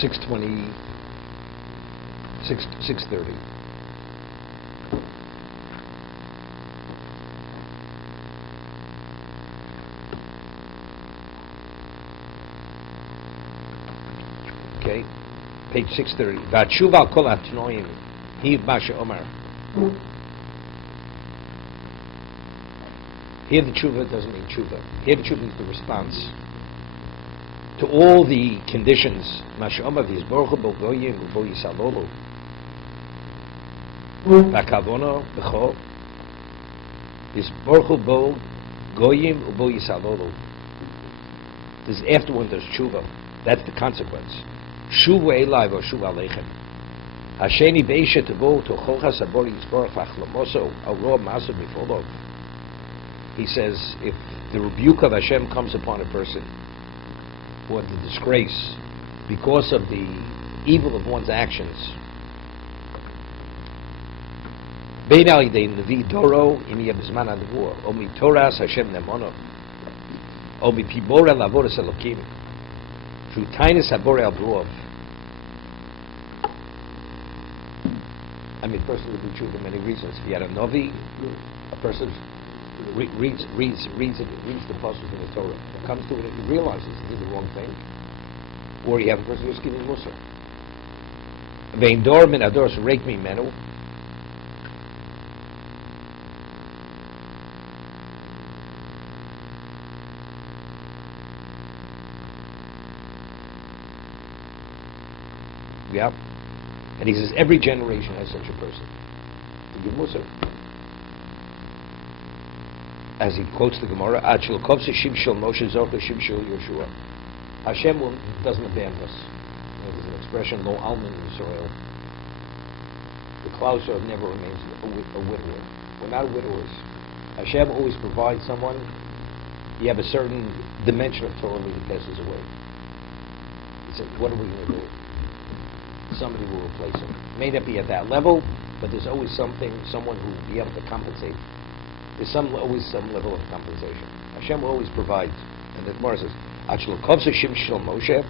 6:20, 6:30. Okay, page 630. V'atshuva al kol atnoim hi masha omar. Here the tshuva doesn't mean tshuva. Here the tshuva is the response to all the conditions. Masha omar v'yizborchu bo goyim bo yisalolu. V'akavono b'cho yizborchu bo goyim bo yisalolu. This is after when there's tshuva. That's the consequence. Shuvu elai v'shuvu aleichem. Hasheni beisha tavo to cholchas abori yisborach v'achlamoso al roa maso b'folov. He says, if the rebuke of Hashem comes upon a person, or the disgrace, because of the evil of one's actions, bein al yidei nevi doro im yeh b'zman ha'nevuah, o mitoras Hashem nemono, o mipibora lavoras elokim, through tainis habore al bruov. I mean, a person will do tshuva for many reasons. If he had a novi, a person reads the passages in the Torah. It comes to it, he realizes he did the wrong thing. Or you have a person who's giving Musar. Vein dor min ador reik mi menu. Yeah. And he says every generation has such a person to give Musar. As he quotes the Gemara, Achil Kovse Shimshel Moshe Zorka Shimshel Yoshua. Hashem doesn't abandon us. There's an expression, Lo Almin Yisrael. The Klauser never remains a widower. We're not widowers. Hashem always provides someone. You have a certain dimension of Torah that passes away. He said, what are we going to do? Somebody will replace him. It may not be at that level, but there's always someone who will be able to compensate. There's always some level of compensation. Hashem will always provide. And the Gemara says, Moshe,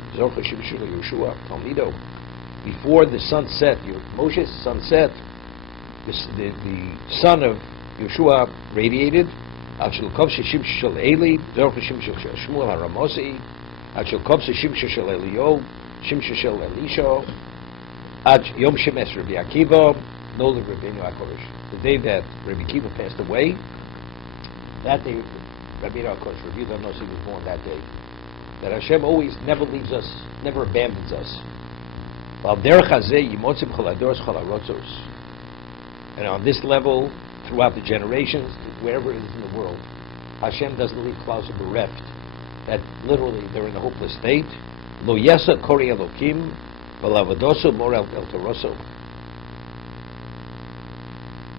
before the sun set, Moshe's sun set, the son of Yeshua radiated. The day that Rabbi Akiva passed away, that day, Rabbi HaKosh, Rabbi Nossi was born that day. That Hashem always never leaves us, never abandons us. And on this level, throughout the generations, wherever it is in the world, Hashem doesn't leave Klaus bereft. That literally they're in a hopeless state. Lo yesa kori elokim, v'lavadoso morel el toroso.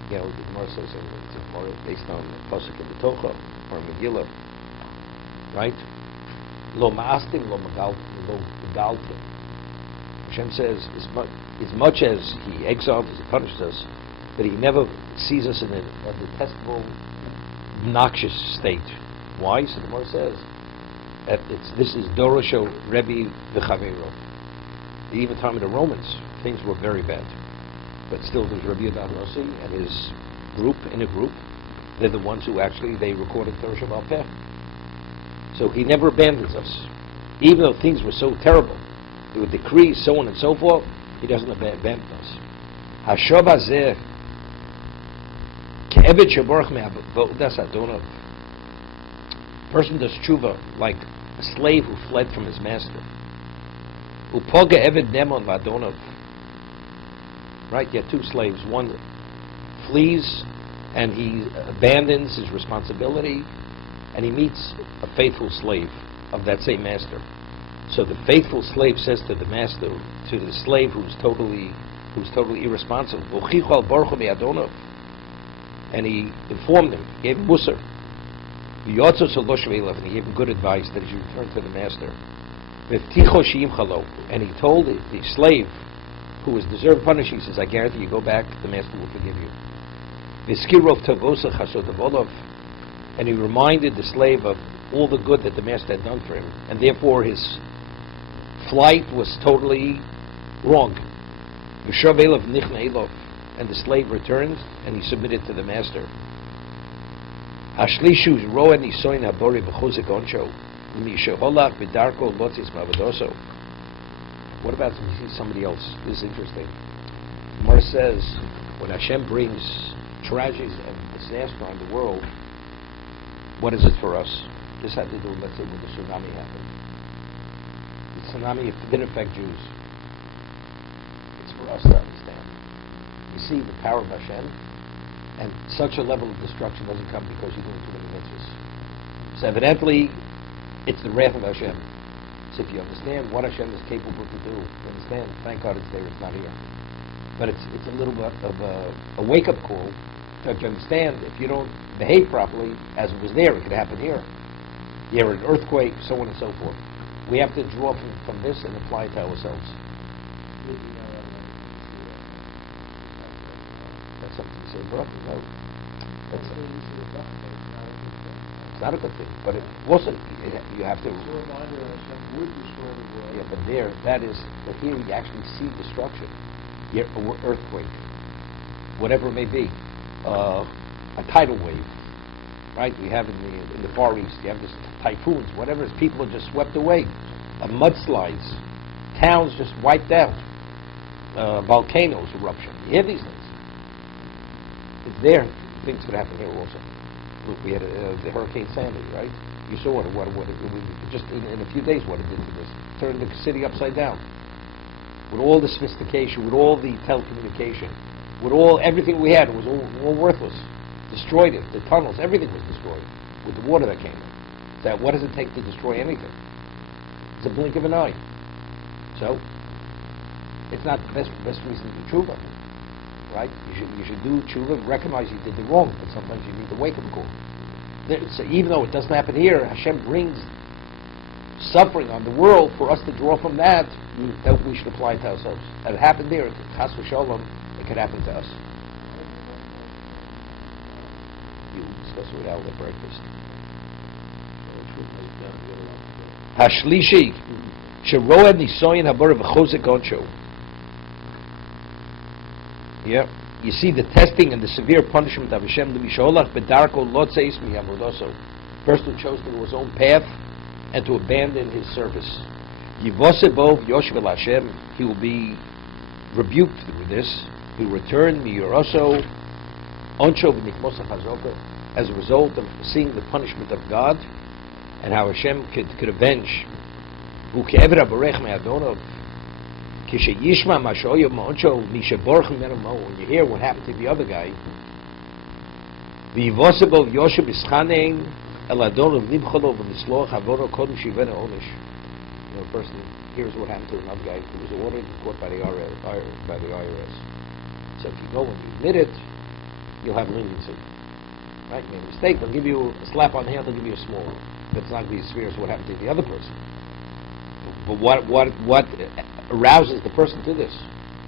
You know, the Gemara says it's a Gemara based on the pasuk in the Tocha or Megillah, right? Lo ma'astim, lo megaltim. Hashem says, as much as He exiles us, He punishes us, but He never sees us in a detestable, obnoxious state. Why? So the Gemara says that this is Dorosho Rebbe v'Chaveiro. The even time of the Romans, things were very bad. But still, there's Rabbi Nossi and his group, in a group, they're the ones who actually, they recorded Torah Shabbat Peh. So He never abandons us. Even though things were so terrible, there were decrees, so on and so forth, He doesn't abandon us. Hashav hazeh, ke'eved sheborach me'avodas Adonai. Person does tshuva like a slave who fled from his master. Upoga eved nemon v'Adonai. Right, you have two slaves. One flees and he abandons his responsibility, and he meets a faithful slave of that same master. So the faithful slave says to the master, to the slave who's totally irresponsible, and he informed him, gave him Musar, and he gave him good advice that he should return to the master. And he told the slave who was deserved punishment, he says, I guarantee you go back, the master will forgive you. And he reminded the slave of all the good that the master had done for him, and therefore his flight was totally wrong. And the slave returned and he submitted to the master. What about if you see somebody else? This is interesting. Mar says, when Hashem brings tragedies and disaster on the world, what is it for us? This had to do, let's say, when the tsunami happened. The tsunami didn't affect Jews. It's for us to understand. You see the power of Hashem, and such a level of destruction doesn't come because you're doing too many mitzvahs. So evidently, it's the wrath of Hashem. So if you understand what Hashem is capable to do, you understand, thank God it's there, it's not here. But it's a little bit of a wake-up call to understand if you don't behave properly, as it was there, it could happen here. You have an earthquake, so on and so forth. We have to draw from this and apply it to ourselves. That's something to say, bro. No. It's not a good thing, but it wasn't. You have to. Yeah, but here you actually see destruction. Earthquake, whatever it may be, a tidal wave, right? We have in the Far East, you have this typhoons, whatever it is, people are just swept away, mudslides, towns just wiped out, volcanoes eruption. You hear these things. It's there. Things could happen here also. Look, we had the Hurricane Sandy, right? You saw what it just in a few days what it did to this. Turned the city upside down. With all the sophistication, with all the telecommunication, with everything we had, it was all worthless. Destroyed it. The tunnels, everything was destroyed with the water that came in. So what does it take to destroy anything? It's a blink of an eye. So it's not the best reason to do tshuva, right? You should do tshuva, recognize you did the wrong, but sometimes you need to wake up call. So even though it doesn't happen here, Hashem brings suffering on the world for us to draw from that we should apply it to ourselves. And it happened there, chas v'sholom, it could happen to us. You discuss it with Al at breakfast. Hashlishi, sheroed nisoyin habor v'chozek onsho. Yeah, you see the testing and the severe punishment of Hashem to misholach bedarko lotzeis miyavodoso. Person who chose to go his own path and to abandon his service. Yivosebov Yoshvel Hashem, he will be rebuked through this. He will return miyoroso oncho v'nichmosa chazoko, as a result of seeing the punishment of God and how Hashem could avenge. Uke'evra borech me'adonov kisheyishma mashoyo ma'oncho misheborch mimeno mo. When you hear what happened to the other guy, v'yivosebov Yoshe b'schanein el adonov nimcholo v'nisloch avono kodem shivena onish. A person hears what happened to another guy who was ordered and caught by the IRS. So if you go and you admit it, you'll have leniency. Right? You made a mistake, they'll give you a slap on the hand, they'll give you a small one. But it's not going to be as severe as what happened to the other person. But what arouses the person to this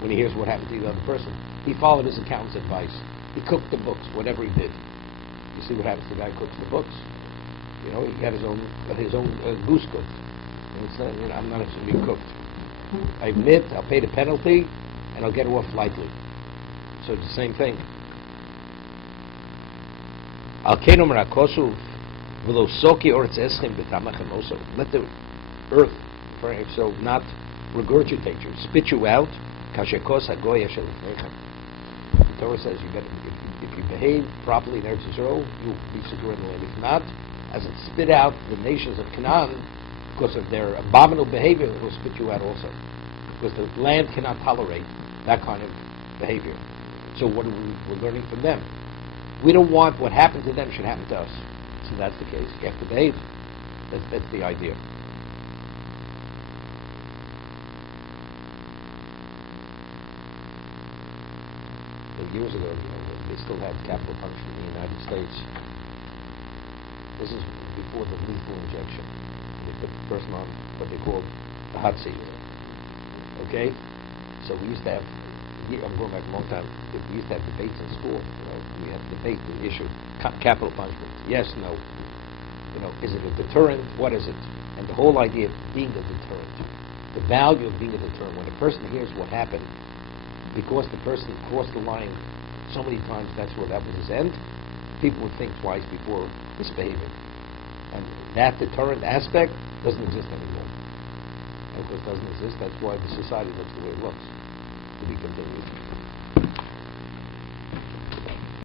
when he hears what happened to the other person? He followed his accountant's advice. He cooked the books, whatever he did. You see what happens to the guy who cooks the books? You know, he had his own goose cooked. It's not, I'm not actually being cooked. I admit, I'll pay the penalty, and I'll get off lightly. So it's the same thing. Let the earth, so not regurgitate you, spit you out. The Torah says if you behave properly in Eretz Yisrael, you'll be secure in the land. If not, as it spit out the nations of Canaan, because of their abominable behavior, it will spit you out also. Because the land cannot tolerate that kind of behavior. So what are we're learning from them? We don't want what happened to them should happen to us. So that's the case. You have to behave. That's the idea. Years ago, they still had capital punishment in the United States. This is before the lethal injection. They put the person on what they call the hot seat. Okay? So we used to have, I'm going back a long time, we used to have debates in school. Right? We had to debate the issue, capital punishment. Yes, no. Is it a deterrent? What is it? And the whole idea of being a deterrent. the value of being a deterrent. When a person hears what happened, because the person crossed the line so many times, that was his end, people would think twice before misbehaving. And that deterrent aspect doesn't exist anymore. And of course, it doesn't exist. That's why the society looks the way it looks. To be continued.